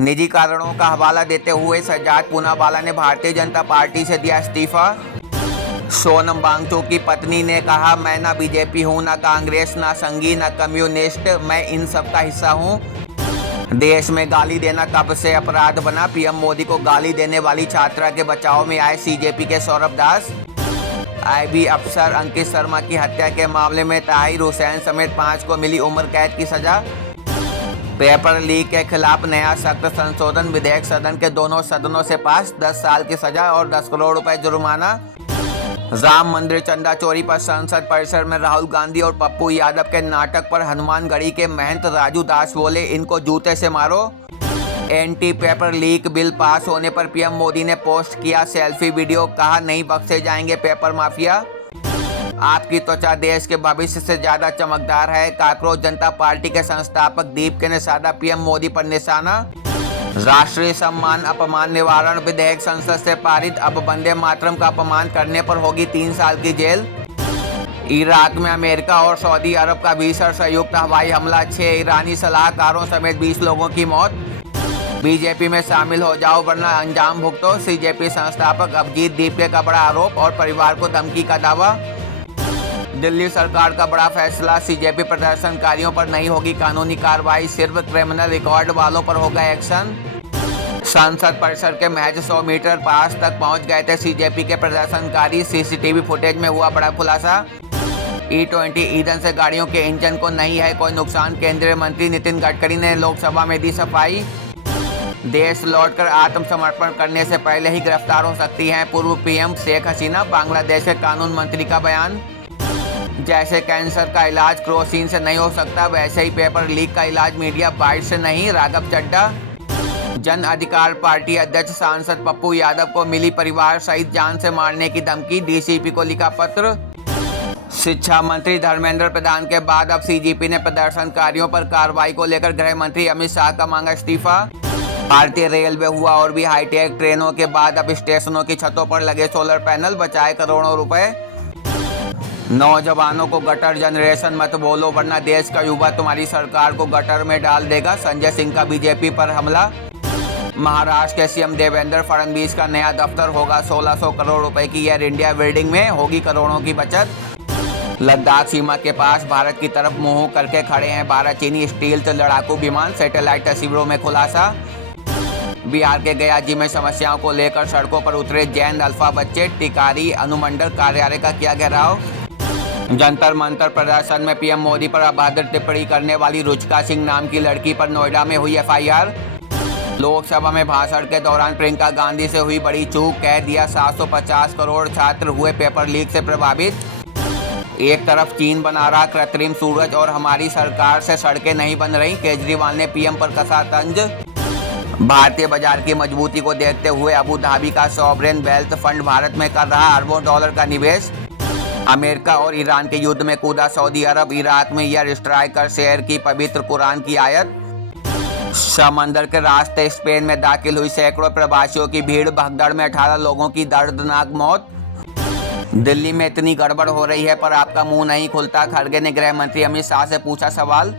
निजी कारणों का हवाला देते हुए सज्जाद पूनावाला ने भारतीय जनता पार्टी से दिया इस्तीफा। सोनम वांगचुक की पत्नी ने कहा, मैं ना बीजेपी हूं, ना कांग्रेस, ना संघी, ना कम्युनिस्ट, मैं इन सब का हिस्सा हूं। देश में गाली देना कब से अपराध बना? पीएम मोदी को गाली देने वाली छात्रा के बचाव में आए सीजेपी के सौरभ दास। आईबी अफसर अंकित शर्मा की हत्या के मामले में ताहिर हुसैन समेत 5 को मिली उम्र कैद की सजा। पेपर लीक के खिलाफ नया सख्त संशोधन विधेयक सदन के दोनों सदनों से पास, 10 साल की सजा और 10 करोड़ रुपए जुर्माना। राम मंदिर चंदा चोरी पर संसद परिसर में राहुल गांधी और पप्पू यादव के नाटक पर हनुमानगढ़ी के महंत राजू दास बोले, इनको जूते से मारो। Anti paper leak bill pass होने पर पीएम मोदी ने पोस्ट किया सेल्फी वीडियो, कहा नहीं बख्शे जाएंगे पेपर माफिया। आपकी त्वचा देश के भविष्य से ज्यादा चमकदार है। काकरोच जनता पार्टी के संस्थापक दीपक ने साधा पीएम मोदी पर निशाना। राष्ट्रीय सम्मान अपमान निवारण विधेयक संसद से पारित, अब वंदे मातरम का अपमान करने पर होगी 3 साल की जेल। इराक में अमेरिका और सऊदी अरब का भीषण संयुक्त हवाई हमला, 6 ईरानी सलाहकारों समेत 20 लोगों की मौत। बीजेपी में शामिल हो जाओ वरना अंजाम भुगतो, सीजेपी संस्थापक अभिजीत दीपके का बड़ा आरोप और परिवार को धमकी का दावा। दिल्ली सरकार का बड़ा फैसला, सीजेपी प्रदर्शनकारियों पर नहीं होगी कानूनी कार्रवाई, सिर्फ क्रिमिनल रिकॉर्ड वालों पर होगा एक्शन। संसद परिसर के महज 100 मीटर पास तक पहुंच गए थे सीजेपी के प्रदर्शनकारी, सीसीटीवी फुटेज में हुआ बड़ा खुलासा। E20 ईंधन से गाड़ियों के इंजन को नहीं है कोई नुकसान, केंद्रीय मंत्री नितिन गडकरी ने लोकसभा में दी सफाई। देश लौटकर आत्मसमर्पण करने से पहले ही गिरफ्तार हो सकती हैं पूर्व पीएम शेख हसीना, बांग्लादेश के कानून मंत्री का बयान। जैसे कैंसर का इलाज क्रोसिन से नहीं हो सकता, वैसे ही पेपर लीक का इलाज मीडिया बाइट से नहीं, राघव चड्ढा। जन अधिकार पार्टी अध्यक्ष सांसद पप्पू यादव को मिली परिवार सहित जान से मारने की धमकी, डीसीपी को लिखा पत्र। शिक्षा मंत्री धर्मेंद्र प्रधान के बाद अब सीजीपी ने प्रदर्शनकारियों पर कार्रवाई को लेकर गृह मंत्री अमित शाह का मांगा इस्तीफा। भारतीय रेलवे हुआ और भी हाईटेक, ट्रेनों के बाद अब स्टेशनों की छतों पर लगे सोलर पैनल, बचाए करोड़ों रुपए। नौजवानों को गटर जनरेशन मत बोलो वरना देश का युवा तुम्हारी सरकार को गटर में डाल देगा, संजय सिंह का बीजेपी पर हमला। महाराष्ट्र के सीएम देवेंद्र फडणवीस का नया दफ्तर होगा, 1600 करोड़ रुपए की एयर इंडिया बिल्डिंग में होगी करोड़ों की बचत। लद्दाख सीमा के पास भारत की तरफ मुंह करके खड़े हैं 12 चीनी स्टील्थ लड़ाकू विमान, सैटेलाइट तस्वीरों में खुलासा। बिहार के गयाजी में समस्याओं को लेकर सड़कों पर उतरे जैन अल्फा बच्चे, टिकारी अनुमंडल कार्यालय का किया घेराव। जंतर मंतर प्रदर्शन में पीएम मोदी पर अभद्र टिप्पणी करने वाली रुचिका सिंह नाम की लड़की पर नोएडा में हुई एफआईआर। लोकसभा में भाषण के दौरान प्रियंका गांधी से हुई बड़ी चूक, कह दिया 750 करोड़ छात्र हुए पेपर लीक से प्रभावित। एक तरफ चीन बना रहा कृत्रिम सूरज और हमारी सरकार से सड़कें नहीं बन रही, केजरीवाल ने पीएम पर कसा तंज। भारतीय बाजार की मजबूती को देखते हुए अबू धाबी का सॉवरेन वेल्थ फंड भारत में कर रहा अरबों डॉलर का निवेश। अमेरिका और ईरान के युद्ध में कूदा सऊदी अरब, इराक में एयर स्ट्राइक कर शहर की पवित्र कुरान की आयत। समंदर के रास्ते स्पेन में दाखिल हुई सैकड़ों प्रवासियों की भीड़, भगदड़ में 18 लोगों की दर्दनाक मौत। दिल्ली में इतनी गड़बड़ हो रही है पर आपका मुंह नहीं खुलता, खड़गे ने गृह मंत्री अमित शाह से पूछा सवाल।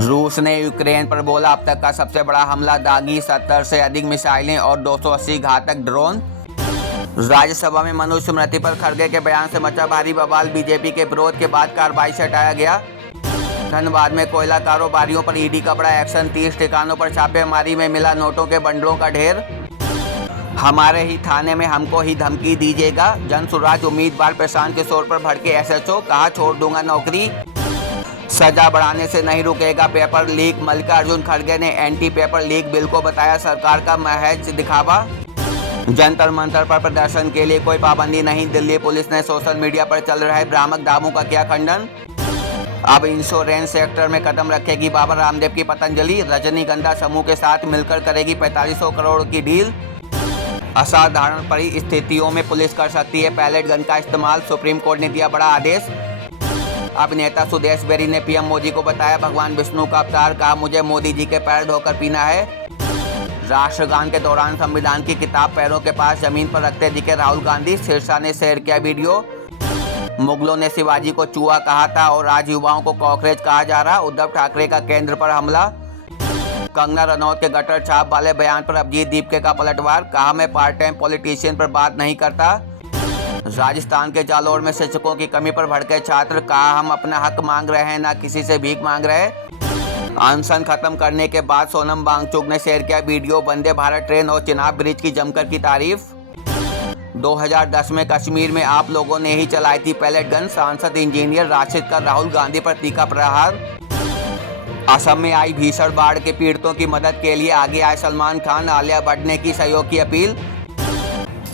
रूस ने यूक्रेन पर बोला अब तक का सबसे बड़ा हमला, दागी 70 से अधिक मिसाइलें और 280 घातक ड्रोन। राज्यसभा में मनुस्मृति पर खड़गे के बयान से मचा भारी बवाल, बीजेपी के विरोध के बाद कार्रवाई से हटाया गया। धनबाद में कोयला कारोबारियों पर ईडी का बड़ा एक्शन, 30 ठिकानों पर छापेमारी में मिला नोटों के बंडलों का ढेर। हमारे ही थाने में हमको ही धमकी दीजिएगा, जनसुराज उम्मीदवार प्रशांत किशोर पर भड़के एसएचओ, कहा छोड़ दूंगा नौकरी। सजा बढ़ाने से नहीं रुकेगा पेपर लीक, मल्लिकार्जुन खड़गे ने एंटी पेपर लीक बिल को बताया सरकार का महज दिखावा। जंतर मंतर पर प्रदर्शन के लिए कोई पाबंदी नहीं, दिल्ली पुलिस ने सोशल मीडिया पर चल रहे भ्रामक दावों का किया खंडन। अब इंश्योरेंस सेक्टर में कदम रखेगी बाबा रामदेव की पतंजलि, रजनीगंधा समूह के साथ मिलकर करेगी 4500 करोड़ की डील। असाधारण परिस्थितियों में पुलिस कर सकती है पैलेट गन का इस्तेमाल, सुप्रीम कोर्ट ने दिया बड़ा आदेश। अभिनेता सुदेश बेरी ने पीएम मोदी को बताया भगवान विष्णु का अवतार, कहा मुझे मोदी जी के पैर धोकर पीना है। राष्ट्रगान के दौरान संविधान की किताब पैरों के पास जमीन पर रखते दिखे राहुल गांधी, सिरसा ने शेयर किया वीडियो। मुगलों ने शिवाजी को चूहा कहा था और आज युवाओं को कॉकरोच कहा जा रहा, उद्धव ठाकरे का केंद्र पर हमला। कंगना रनौत के गटर छाप वाले बयान पर अभिजीत दीपके का पलटवार, कहा मैं पार्ट टाइम पॉलिटिशियन पर बात नहीं करता। राजस्थान के जालोर में शिक्षकों की कमी पर भड़के छात्र, कहा हम अपना हक मांग रहे हैं, ना किसी से भीख मांग रहे। अनशन खत्म करने के बाद सोनम वांगचुक ने शेयर किया वीडियो, वंदे भारत ट्रेन और चिनाब ब्रिज की जमकर की तारीफ। 2010 में कश्मीर में आप लोगों ने ही चलाई थी पैलेट गन, सांसद इंजीनियर राशिद का राहुल गांधी पर तीखा प्रहार। असम में आई भीषण बाढ़ के पीड़ितों की मदद के लिए आगे आए सलमान खान, आलिया भट्ट ने की सहयोग की अपील।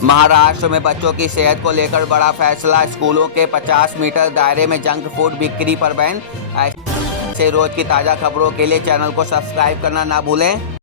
महाराष्ट्र में बच्चों की सेहत को लेकर बड़ा फैसला, स्कूलों के 50 मीटर दायरे में जंक फूड बिक्री पर बैन। ऐसे रोज की ताज़ा खबरों के लिए चैनल को सब्सक्राइब करना ना भूलें।